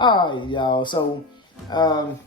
All right, y'all. So, um,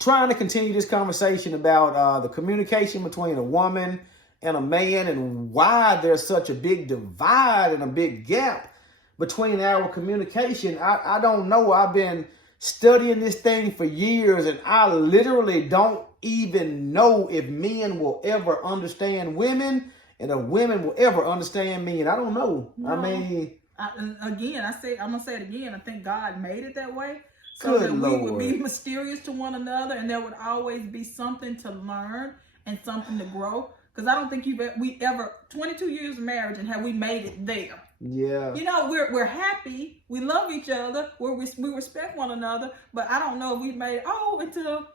trying to continue this conversation about the communication between a woman and a man and why there's such a big divide and a big gap between our communication. I don't know. I've been studying this thing for years, and I literally don't even know if men will ever understand women and if women will ever understand men. I don't know. No. I mean, I'm gonna say it again. I think God made it that way so that Lord. we would be mysterious to one another, and there would always be something to learn and something to grow. Because I don't think we ever 22 years of marriage and have we made it there. Yeah. You know, we're happy, we love each other, we respect one another, but I don't know if we made it into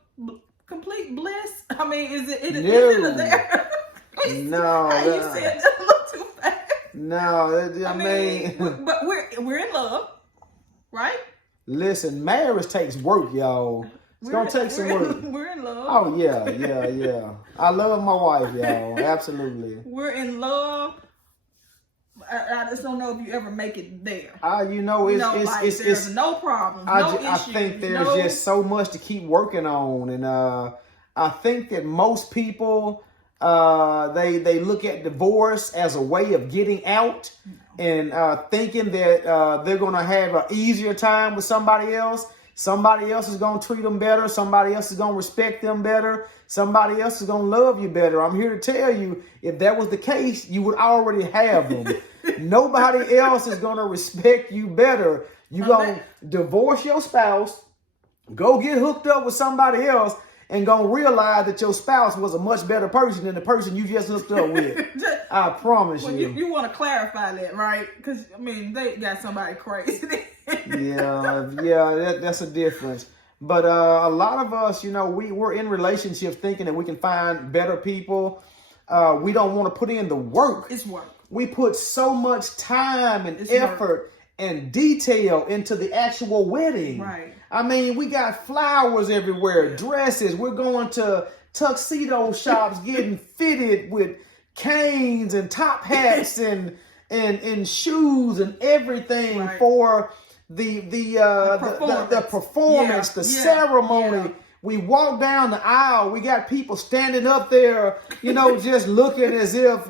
complete bliss. I mean, is it there? No. You said that a little too fast. No, I mean, but we're in love, right? Listen, marriage takes work, y'all. It's gonna take some work. We're in love. Oh yeah. I love my wife, y'all. Absolutely. We're in love. I just don't know if you ever make it there. It's no problem. I think there's just so much to keep working on, and I think that most people they look at divorce as a way of getting out, and thinking that they're gonna have an easier time with somebody else. Somebody else is going to treat them better. Somebody else is going to respect them better. Somebody else is going to love you better. I'm here to tell you, if that was the case, you would already have them. Nobody else is going to respect you better. You're going to divorce your spouse, go get hooked up with somebody else, and going to realize that your spouse was a much better person than the person you just hooked up with. I promise you. You want to clarify that, right? Because, I mean, they got somebody crazy. That's a difference. But a lot of us, we're in relationships thinking that we can find better people. We don't want to put in the work. It's work. We put so much time and effort and detail into the actual wedding. Right. I mean, we got flowers everywhere, dresses. We're going to tuxedo shops getting fitted with canes and top hats and shoes and everything for the performance, the ceremony. Yeah. We walk down the aisle. We got people standing up there, just looking as if,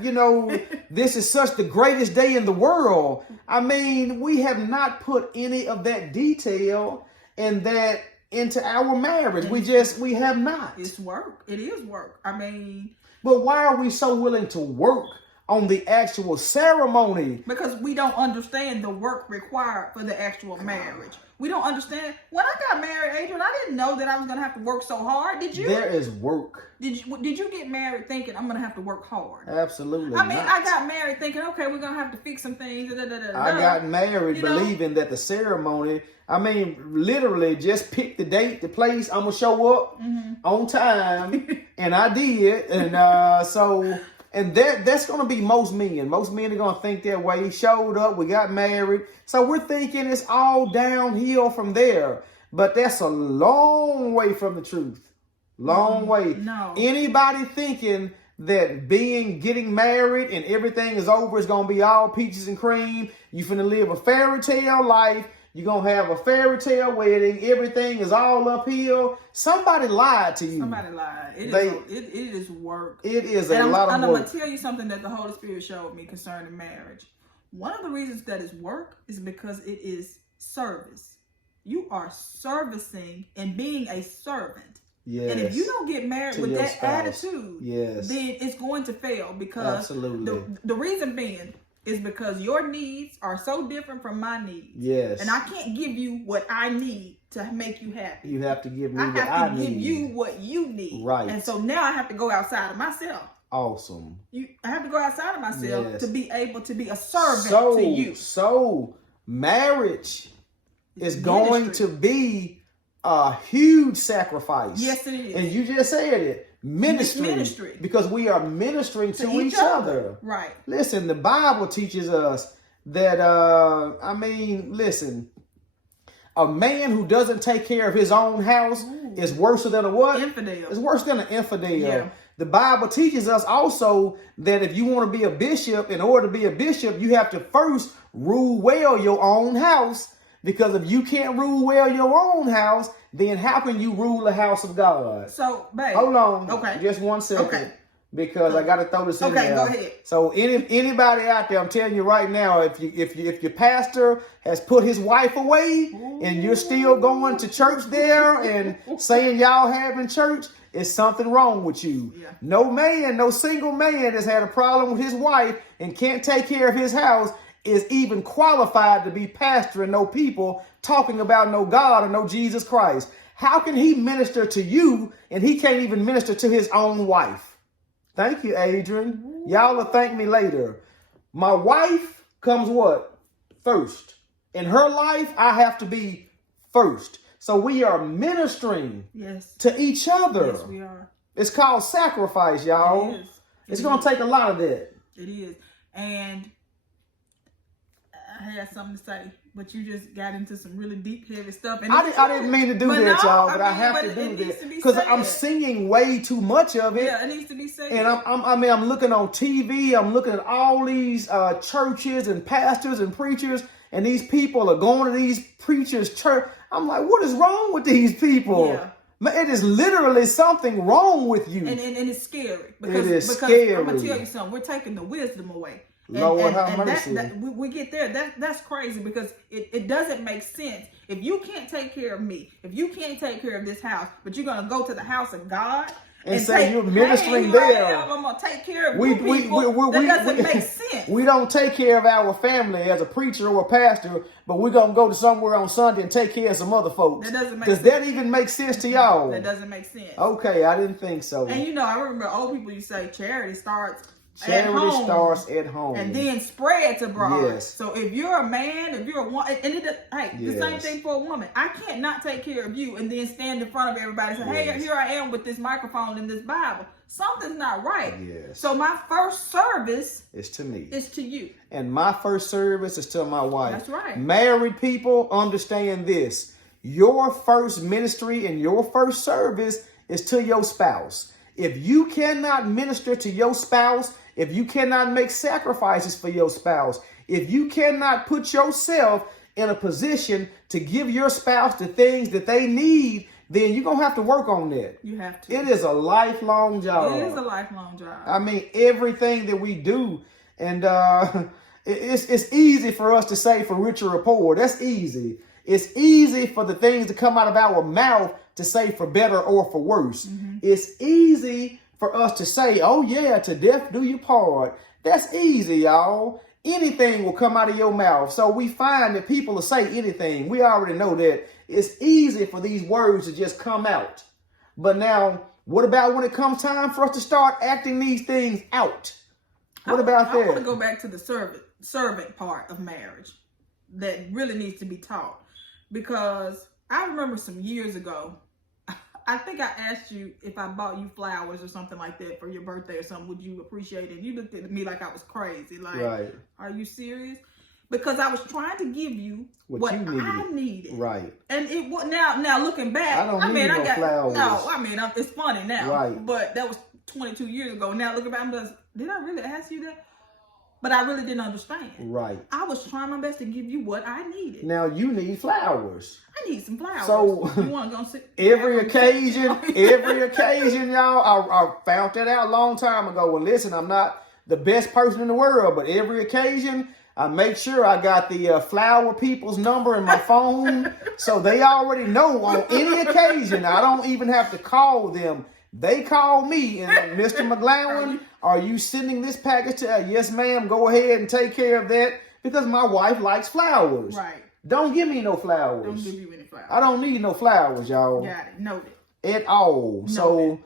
this is such the greatest day in the world. I mean, we have not put any of that detail and that into our marriage. We have not. It's work. It is work. I mean, but why are we so willing to work on the actual ceremony? Because we don't understand the work required for the actual marriage. We don't understand. When I got married, Adrian, I didn't know that I was going to have to work so hard. Did you? There is work. Did you get married thinking I'm going to have to work hard? Absolutely. I mean, I got married thinking, okay, we're going to have to fix some things. I got married believing that the ceremony, I mean, literally just pick the date, the place. I'm going to show up on time. And I did. And And that's going to be most men. Most men are going to think that way. He showed up. We got married. So we're thinking it's all downhill from there. But that's a long way from the truth. Long way. No. Anybody thinking that getting married and everything is over is going to be all peaches and cream. You finna live a fairy tale life. You're going to have a fairy tale wedding. Everything is all uphill. Somebody lied to you. Somebody lied. It is work. It is a lot of work. I'm going to tell you something that the Holy Spirit showed me concerning marriage. One of the reasons that is work is because it is service. You are servicing and being a servant. Yes. And if you don't get married with that attitude, yes, then it's going to fail. Because absolutely. The reason being is because your needs are so different from my needs. Yes. And I can't give you what I need to make you happy. You have to give me what I need. I have to give you what you need. Right. And so now I have to go outside of myself. Awesome. I have to go outside of myself yes. to be able to be a servant to you. So marriage is going to be a huge sacrifice. Yes, it is. And you just said it. Ministry. Because we are ministering to each other. Right. Listen, the Bible teaches us that, listen, a man who doesn't take care of his own house is worse than a what? Infidel. It's worse than an infidel. Yeah. The Bible teaches us also that if you want to be a bishop, in order to be a bishop, you have to first rule well your own house Because if you can't rule well your own house, then how can you rule the house of God? So, babe. Hold on. Okay. Just 1 second. Okay. Because I got to throw this in there. Okay, go ahead. So anybody out there, I'm telling you right now, if your pastor has put his wife away and you're still going to church there and saying y'all having church, it's something wrong with you. Yeah. No single man has had a problem with his wife and can't take care of his house is even qualified to be pastoring no people, talking about no God or no Jesus Christ. How can he minister to you and he can't even minister to his own wife? Thank you, Adrian. Y'all will thank me later. My wife comes what? First. In her life, I have to be first. So we are ministering to each other. Yes, we are. It's called sacrifice, y'all. It is. It's going to take a lot of that. It is. And I had something to say, but you just got into some really deep, heavy stuff. And I didn't mean to do that, y'all, but I have to do that because I'm seeing way too much of it. Yeah, it needs to be said. And I'm looking on TV. I'm looking at all these churches and pastors and preachers, and these people are going to these preachers' church. I'm like, what is wrong with these people? Yeah. It is literally something wrong with you. And it's scary. Because scary. I'm going to tell you something. We're taking the wisdom away. Lord have mercy. We get there. That's crazy because it doesn't make sense. If you can't take care of me, if you can't take care of this house, but you're going to go to the house of God and say you're ministering there. I'm going to take care of you people. That doesn't make sense. We don't take care of our family as a preacher or a pastor, but we're going to go to somewhere on Sunday and take care of some other folks. That doesn't make sense. Does that even make sense to y'all? That doesn't make sense. Okay, I didn't think so. And I remember old people, you say charity starts at home and then spreads abroad. Yes. So if you're a man, if you're a woman, the same thing for a woman. I can't not take care of you and then stand in front of everybody and say, hey, here I am with this microphone and this Bible. Something's not right. Yes. So my first service is to me. Is to you. And my first service is to my wife. That's right. Married people, understand this. Your first ministry and your first service is to your spouse. If you cannot minister to your spouse, if you cannot make sacrifices for your spouse, if you cannot put yourself in a position to give your spouse the things that they need, then you're going to have to work on that. You have to. It is a lifelong job. It is a lifelong job. I mean, everything that we do. And it's easy for us to say for richer or poor. That's easy. It's easy for the things to come out of our mouth to say for better or for worse. Mm-hmm. It's easy for us to say, oh yeah, to death do you part. That's easy, y'all. Anything will come out of your mouth. So we find that people will say anything. We already know that it's easy for these words to just come out. But now, what about when it comes time for us to start acting these things out? What about that? I want to go back to the servant part of marriage that really needs to be taught. Because I remember some years ago, I think I asked you if I bought you flowers or something like that for your birthday or something, would you appreciate it? You looked at me like I was crazy. Like, right. Are you serious? Because I was trying to give you what I needed. Right. And it was now looking back. I mean, flowers. No, I mean, it's funny now. Right. But that was 22 years ago. Now looking back, I'm just, did I really ask you that? But I really didn't understand. Right. I was trying my best to give you what I needed. Now you need flowers. I need some flowers. So you want to go sit? every occasion, y'all, I found that out a long time ago. Well, listen, I'm not the best person in the world, but every occasion I make sure I got the flower people's number in my phone, so they already know on any occasion. I don't even have to call them. They call me and Mr. McGlowan, are you sending this package to? Yes, ma'am. Go ahead and take care of that because my wife likes flowers. Right. Don't give me no flowers. Don't give you any flowers. I don't need no flowers, y'all. Got it. Noted. At all. So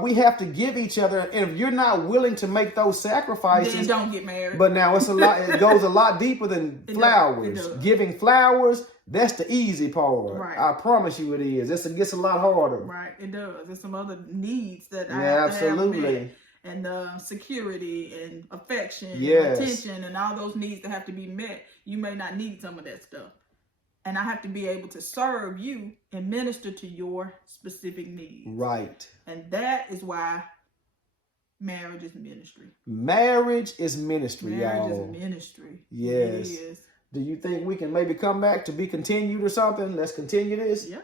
we have to give each other. And if you're not willing to make those sacrifices, then don't get married. But now it's a lot. It goes a lot deeper than flowers. It does. Giving flowers. That's the easy part. Right. I promise you it is. It gets a lot harder. Right, it does. There's some other needs that I have absolutely. To have and security and affection and attention and all those needs that have to be met. You may not need some of that stuff. And I have to be able to serve you and minister to your specific needs. Right. And that is why marriage is ministry. Marriage is ministry, y'all. Marriage is ministry. Yes. It is. Do you think we can maybe come back to be continued or something? Let's continue this. Yeah.